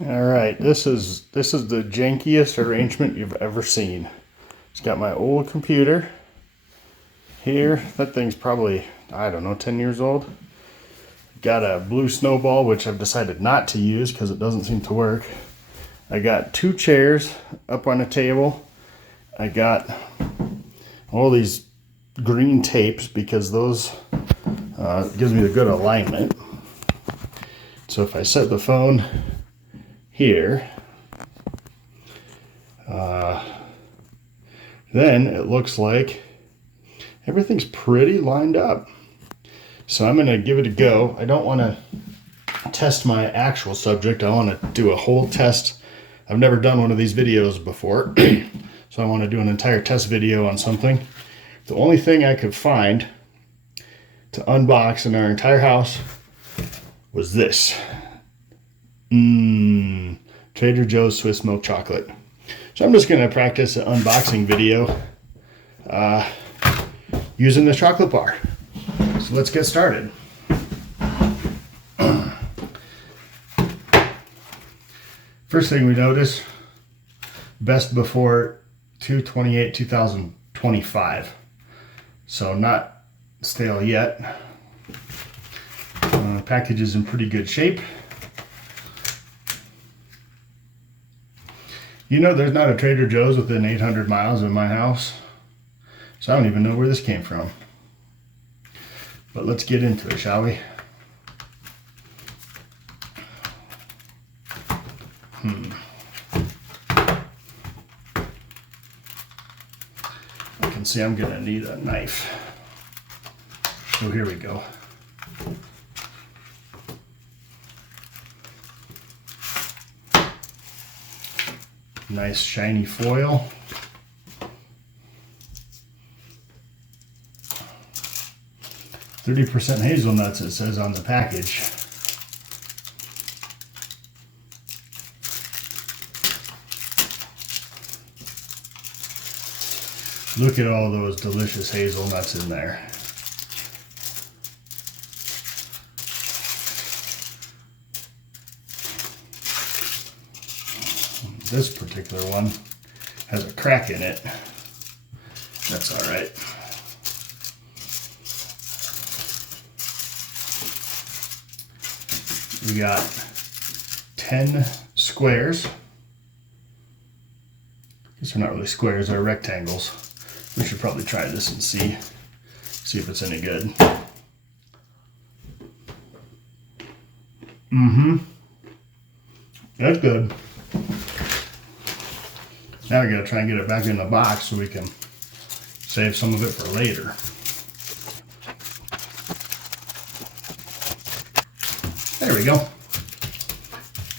All right, this is the jankiest arrangement you've ever seen. It's got my old computer here. That thing's probably, I don't know, 10 years old. Got a blue snowball, which I've decided not to use because it doesn't seem to work. I got two chairs up on a table. I got all these green tapes because those gives me the good alignment. So if I set the phone here, then it looks like everything's pretty lined up. So I'm going to give it a go. I don't want to test my actual subject. I want to do a whole test. I've never done one of these videos before, so I want to do an entire test video on something. The only thing I could find to unbox in our entire house was this. Trader Joe's Swiss milk chocolate. So I'm just going to practice an unboxing video using the chocolate bar. So let's get started. First thing we notice, best before 2/28/2025. So not stale yet. Package is in pretty good shape. You know, there's not a Trader Joe's within 800 miles of my house, so I don't even know where this came from. But let's get into it, shall we? I can see I'm gonna need a knife. So here we go. Nice shiny foil. "30% hazelnuts" it says on the package. Look at all those delicious hazelnuts in there. This particular one has a crack in it. That's all right. We got 10 squares. These are not really squares, they're rectangles. We should probably try this and see if it's any good. That's good. Now we gotta try and get it back in the box so we can save some of it for later. There we go.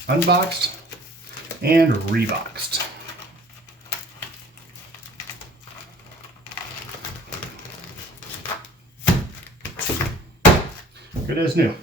Unboxed and reboxed. Good as new.